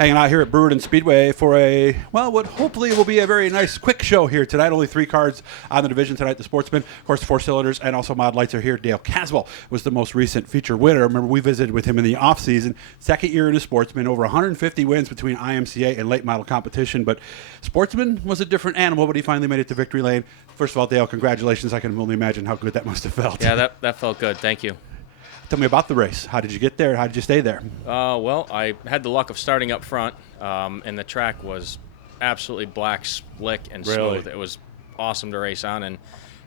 Hanging out here at Brewerton Speedway for what hopefully will be a very nice, quick show here tonight. Only 3 cars on the division tonight. The Sportsman, of course, 4 cylinders, and also Mod Lights are here. Dale Caswell was the most recent feature winner. Remember, we visited with him in the offseason. Second year in the Sportsman, over 150 wins between IMCA and late model competition. But Sportsman was a different animal, but he finally made it to victory lane. First of all, Dale, congratulations. I can only imagine how good that must have felt. Yeah, that felt good. Thank you. Tell me about the race. How did you get there? How did you stay there? Well, I had the luck of starting up front, and the track was absolutely black, slick, and smooth. It was awesome to race on, and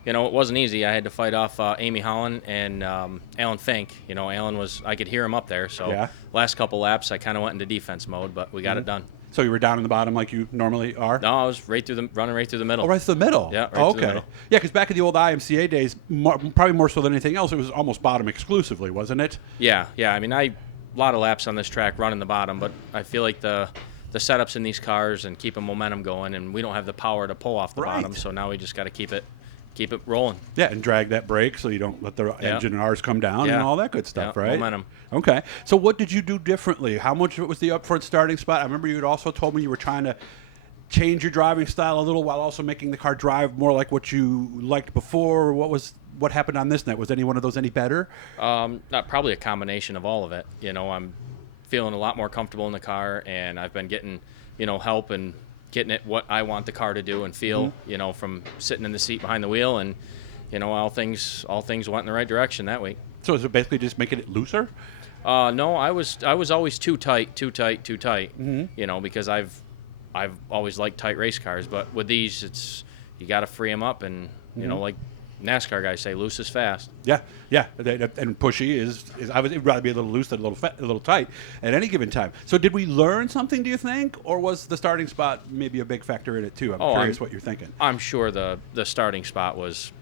it wasn't easy. I had to fight off Amy Holland and Alan Fink. Alan I could hear him up there. So last couple laps, I kind of went into defense mode, but we got it done. So you were down in the bottom like you normally are? No, I was running right through the middle. Oh, right through the middle? Yeah, right through the middle. Yeah, because back in the old IMCA days, probably more so than anything else, it was almost bottom exclusively, wasn't it? Yeah. I mean, a lot of laps on this track running the bottom, but I feel like the setups in these cars and keeping momentum going, and we don't have the power to pull off the bottom, so now we just got to keep it rolling. Yeah, and drag that brake so you don't let the engine and ours come down and all that good stuff, right? Momentum. Okay. So what did you do differently? How much of it was the up front starting spot? I remember you had also told me you were trying to change your driving style a little while also making the car drive more like what you liked before. What happened on this night? Was any one of those any better? Probably a combination of all of it. I'm feeling a lot more comfortable in the car, and I've been getting, help and getting it what I want the car to do and feel, from sitting in the seat behind the wheel, and all things went in the right direction that week. So is it basically just making it looser? No, I was always too tight, because I've always liked tight race cars, but with these, you got to free them up, and like NASCAR guys say, loose is fast. Yeah, and pushy is I would rather be a little loose than a little tight at any given time. So did we learn something, do you think, or was the starting spot maybe a big factor in it too? I'm curious what you're thinking. I'm sure the starting spot was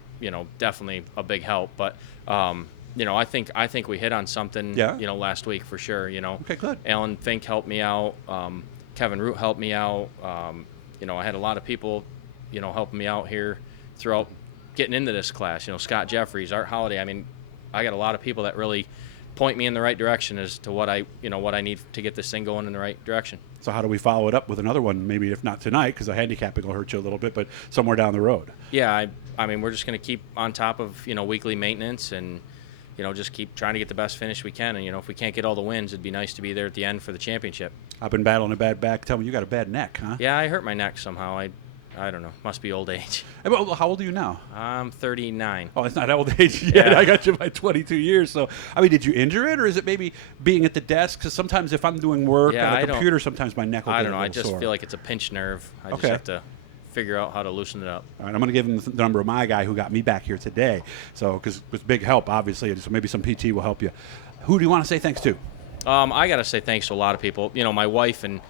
definitely a big help, but I think we hit on something last week for sure. Okay, good. Alan Fink helped me out. Kevin Root helped me out. I had a lot of people helping me out here throughout getting into this class. Scott Jeffries, Art Holiday. I mean, I got a lot of people that really point me in the right direction as to what I need to get this thing going in the right direction. So how do we follow it up with another one? Maybe if not tonight, because the handicapping will hurt you a little bit, but somewhere down the road. Yeah, I mean, we're just going to keep on top of weekly maintenance and just keep trying to get the best finish we can. And if we can't get all the wins, it'd be nice to be there at the end for the championship. I've been battling a bad back. Tell me, you got a bad neck, huh? Yeah, I hurt my neck somehow. I don't know. Must be old age. Well, how old are you now? I'm 39. Oh, it's not old age yet. Yeah. I got you by 22 years. So, I mean, did you injure it, or is it maybe being at the desk? Because sometimes if I'm doing work on a computer, sometimes my neck will get a little sore. I just feel like it's a pinched nerve. I just have to figure out how to loosen it up. All right, I'm going to give him the number of my guy who got me back here today. So, because with big help, obviously, so maybe some PT will help you. Who do you want to say thanks to? I got to say thanks to a lot of people. My wife and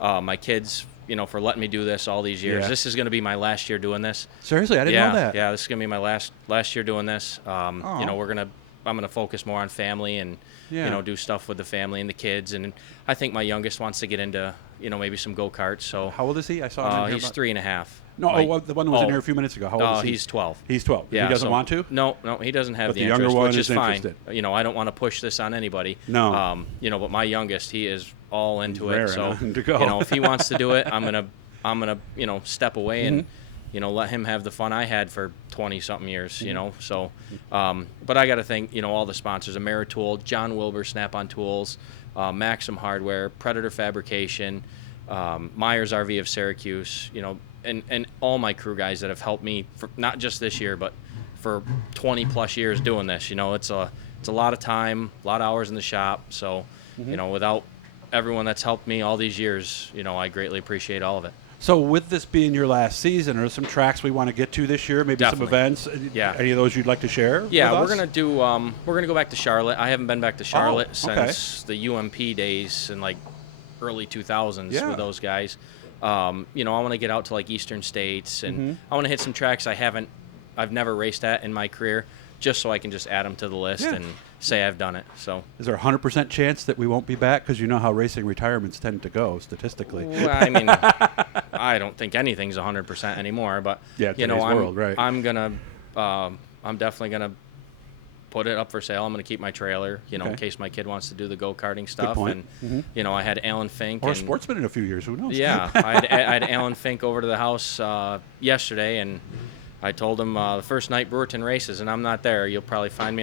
my kids, for letting me do this all these years. Yeah. This is going to be my last year doing this. Seriously, I didn't know that. Yeah, this is going to be my last year doing this. I'm gonna focus more on family and do stuff with the family and the kids. And I think my youngest wants to get into maybe some go-karts. So how old is he? I saw him. He's 3.5. No, the one that was in here a few minutes ago. How old is he? He's 12. He's 12. Yeah, he doesn't want to? No, he doesn't have the interest, younger one, which is fine. Interested. I don't want to push this on anybody. No. But my youngest, he is all into it. So to go. If he wants to do it, I'm gonna step away and let him have the fun I had for 20-something years. So but I got to thank all the sponsors: Ameritool, John Wilbur, Snap-on Tools, Maxim Hardware, Predator Fabrication, Myers RV of Syracuse. And all my crew guys that have helped me for not just this year, but for 20 plus years doing this. It's a lot of time, a lot of hours in the shop. So without everyone that's helped me all these years, I greatly appreciate all of it. So with this being your last season, are there some tracks we want to get to this year? Maybe Definitely. Some events? Yeah. Any of those you'd like to share? Yeah, with we're us? going to do. We're going to go back to Charlotte. I haven't been back to Charlotte since the UMP days in like early 2000s with those guys. I want to get out to like Eastern States, and I want to hit some tracks I've never raced at in my career, just so I can just add them to the list and say I've done it. So, is there a 100% chance that we won't be back? Because you know how racing retirements tend to go statistically. Well, I mean, I don't think anything's 100% anymore. But today's world, right? I'm definitely gonna put it up for sale. I'm going to keep my trailer, in Okay. case my kid wants to do the go-karting stuff. point. And, I had Alan Fink. Or a and, sportsman in a few years. Who knows? Yeah, I had Alan Fink over to the house yesterday, and I told him the first night Brewerton races, and I'm not there. You'll probably find me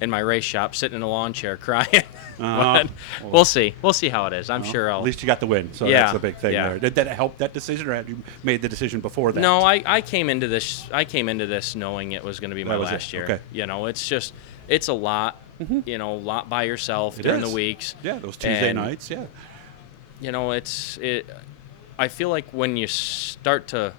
in my race shop, sitting in a lawn chair crying. But we'll see. We'll see how it is. I'm sure I'll. At least you got the win, so Yeah, that's the big thing yeah. there. Did that help that decision, or had you made the decision before that? No, I came into this. I came into this knowing it was going to be my That was it. last year. Okay. It's a lot. A lot by yourself It during is. the weeks. Yeah, those Tuesday And, nights. Yeah. I feel like when you start to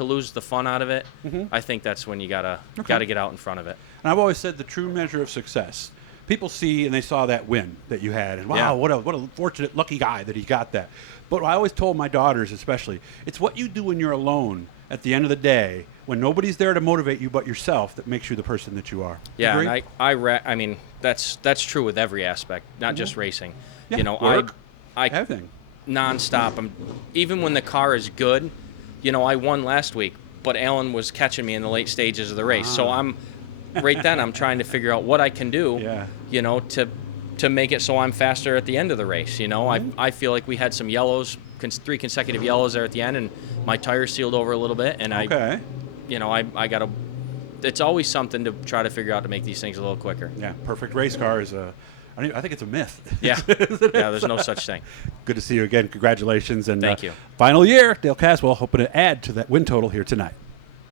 lose the fun out of it, I think that's when you gotta get out in front of it. And I've always said the true measure of success. People see and they saw that win that you had, and wow, Yeah. what a fortunate, lucky guy that he got that. But I always told my daughters, especially, it's what you do when you're alone at the end of the day, when nobody's there to motivate you but yourself, that makes you the person that you are. Yeah, Agree? and I mean that's true with every aspect, not just racing. Yeah, work, I everything. nonstop. Even when the car is good, I won last week, but Alan was catching me in the late stages of the race. So I'm trying to figure out what I can do, Yeah. to make it so I'm faster at the end of the race. I feel like we had some yellows, 3 consecutive yellows there at the end, and my tire sealed over a little bit, and I got to. It's always something to try to figure out to make these things a little quicker. Yeah, perfect race car is I think it's a myth. Yeah, there's no such thing. Good to see you again. Congratulations. And Thank you. Final year, Dale Caswell hoping to add to that win total here tonight.